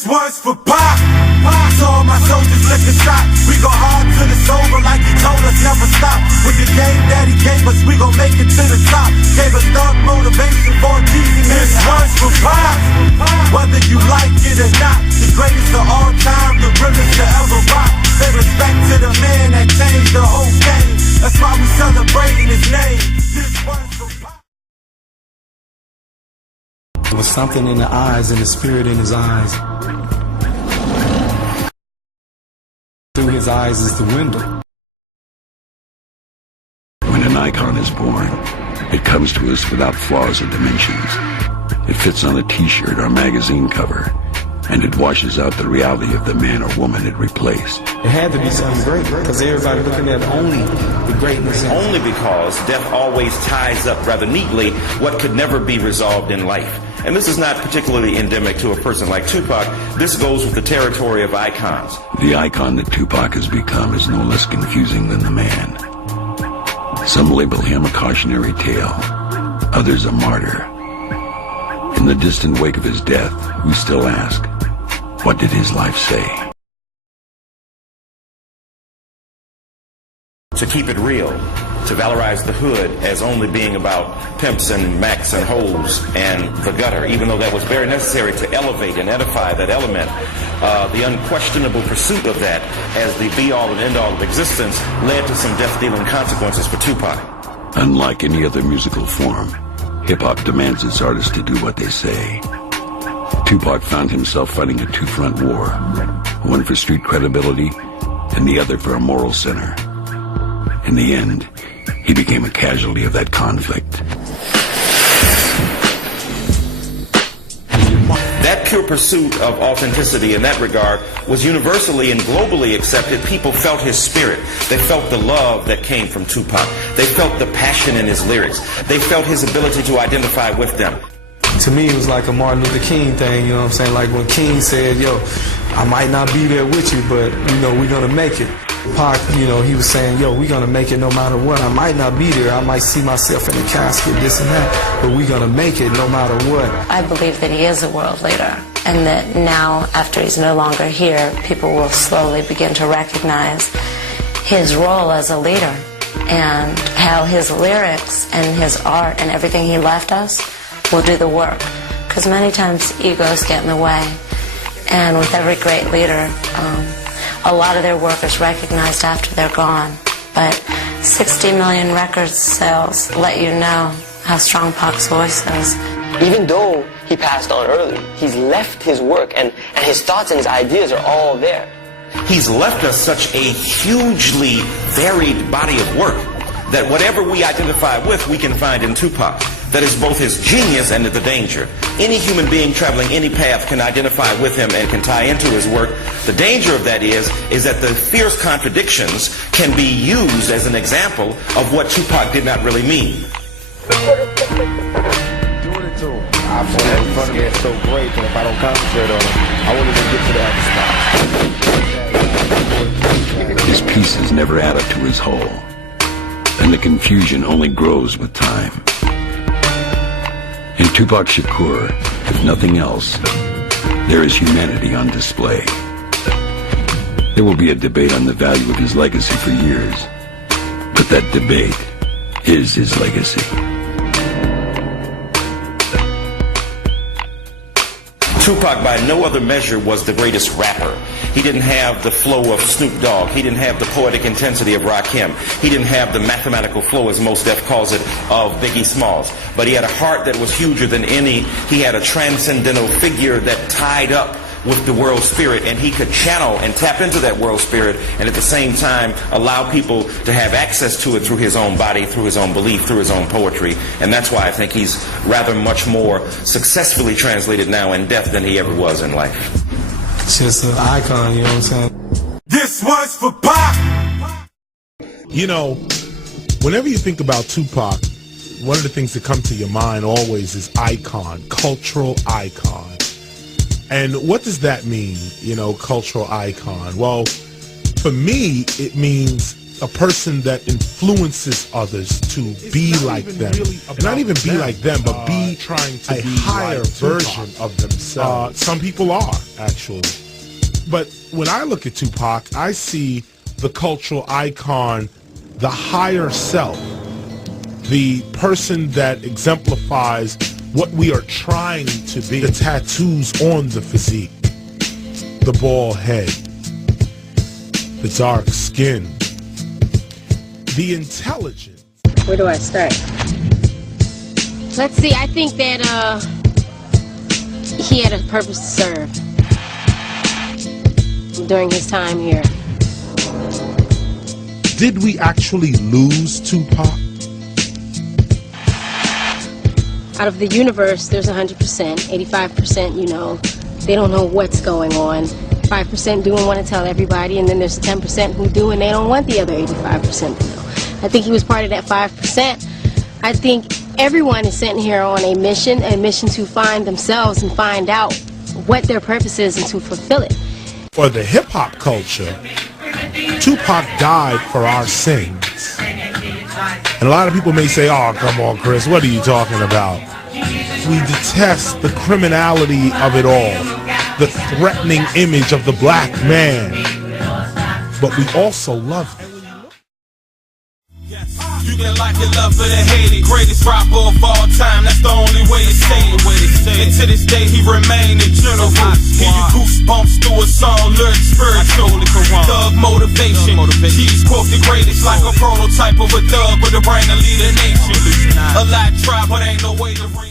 This one's for Pac. So all my soldiers lick a shot. We go hard to the sober like he told us never stop. With the game that he gave us, we gon' make it to the top. Gave us thug motivation for a teasing. This one's for Pac. Whether you like it or not, the greatest of all time, the realest to ever rock. Pay respect to the man that changed the whole game. That's why we celebrating his name. This one's for Pac. There was something in the eyes and the spirit in his eyes. Through his eyes is the window. When an icon is born, it comes to us without flaws or dimensions. It fits on a t-shirt or magazine cover, and it washes out the reality of the man or woman it replaced. It had to be something great, because everybody looking at only the greatness. Only because death always ties up rather neatly what could never be resolved in life. And this is not particularly endemic to a person like Tupac. This goes with the territory of icons. The icon that Tupac has become is no less confusing than the man. Some label him a cautionary tale, others a martyr. In the distant wake of his death, we still ask, what did his life say? To keep it real, to valorize the hood as only being about pimps and macs and hoes and the gutter, even though that was very necessary to elevate and edify that element. The unquestionable pursuit of that as the be-all and end-all of existence led to some death-dealing consequences for Tupac. Unlike any other musical form, hip-hop demands its artists to do what they say. Tupac found himself fighting a two-front war, one for street credibility and the other for a moral center. In the end, he became a casualty of that conflict. That pure pursuit of authenticity in that regard was universally and globally accepted. People felt his spirit. They felt the love that came from Tupac. They felt the passion in his lyrics. They felt his ability to identify with them. To me, it was like a Martin Luther King thing, you know what I'm saying? Like when King said, yo, I might not be there with you, but, you know, we're going to make it. Pac, you know, he was saying, yo, we're going to make it no matter what. I might not be there. I might see myself in the casket, this and that, but we're going to make it no matter what. I believe that he is a world leader, and that now, after he's no longer here, people will slowly begin to recognize his role as a leader and how his lyrics and his art and everything he left us will do the work. Because many times egos get in the way, and with every great leader, a lot of their work is recognized after they're gone. But 60 million record sales let you know how strong Pac's voice is. Even though he passed on early, he's left his work, and his thoughts and his ideas are all there. He's left us such a hugely varied body of work that whatever we identify with, we can find in Tupac. That is both his genius and the danger. Any human being traveling any path can identify with him and can tie into his work. The danger of that is that the fierce contradictions can be used as an example of what Tupac did not really mean. Doing it to him. I feel that in front of me is so great that if I don't concentrate on him, I won't even get to the other spot. His pieces never add up to his whole, and the confusion only grows with time. In Tupac Shakur, if nothing else, there is humanity on display. There will be a debate on the value of his legacy for years, but that debate is his legacy. Tupac, by no other measure, was the greatest rapper. He didn't have the flow of Snoop Dogg. He didn't have the poetic intensity of Rakim. He didn't have the mathematical flow, as Mos Def calls it, of Biggie Smalls. But he had a heart that was huger than any. He had a transcendental figure that tied up with the world spirit, and he could channel and tap into that world spirit and at the same time allow people to have access to it through his own body, through his own belief, through his own poetry. And that's why I think he's rather much more successfully translated now in death than he ever was in life. Just an icon, you know what I'm saying? This one's for Pac. You know, whenever you think about Tupac, one of the things that come to your mind always is icon, cultural icon. And what does that mean, you know, cultural icon? Well, for me, it means a person that influences others to be like them. And not even be like them, but be trying to be a higher version of themselves. Some people are, actually. But when I look at Tupac, I see the cultural icon, the higher self, the person that exemplifies what we are trying to be. The tattoos on the physique, the bald head, the dark skin, the intelligence. Where do I start? Let's see, I think that he had a purpose to serve during his time here. Did we actually lose Tupac? Out of the universe, there's 100%, 85%, you know, they don't know what's going on. 5% do and want to tell everybody, and then there's 10% who do and they don't want the other 85% to know. I think he was part of that 5%. I think everyone is sent here on a mission to find themselves and find out what their purpose is and to fulfill it. For the hip-hop culture, Tupac died for our sins. And a lot of people may say, oh, come on, Chris, what are you talking about? We detest the criminality of it all, the threatening image of the black man. But we also love him. You can like it, love it, or hate it. Greatest rapper of all time, that's the only way to say it. And to this day, he remained a general. Give you goosebumps through a song, lyric spiritual. Thug motivation. He's quote the greatest like a prototype of a thug with a brain to lead a nation. A lot try, but ain't no way to bring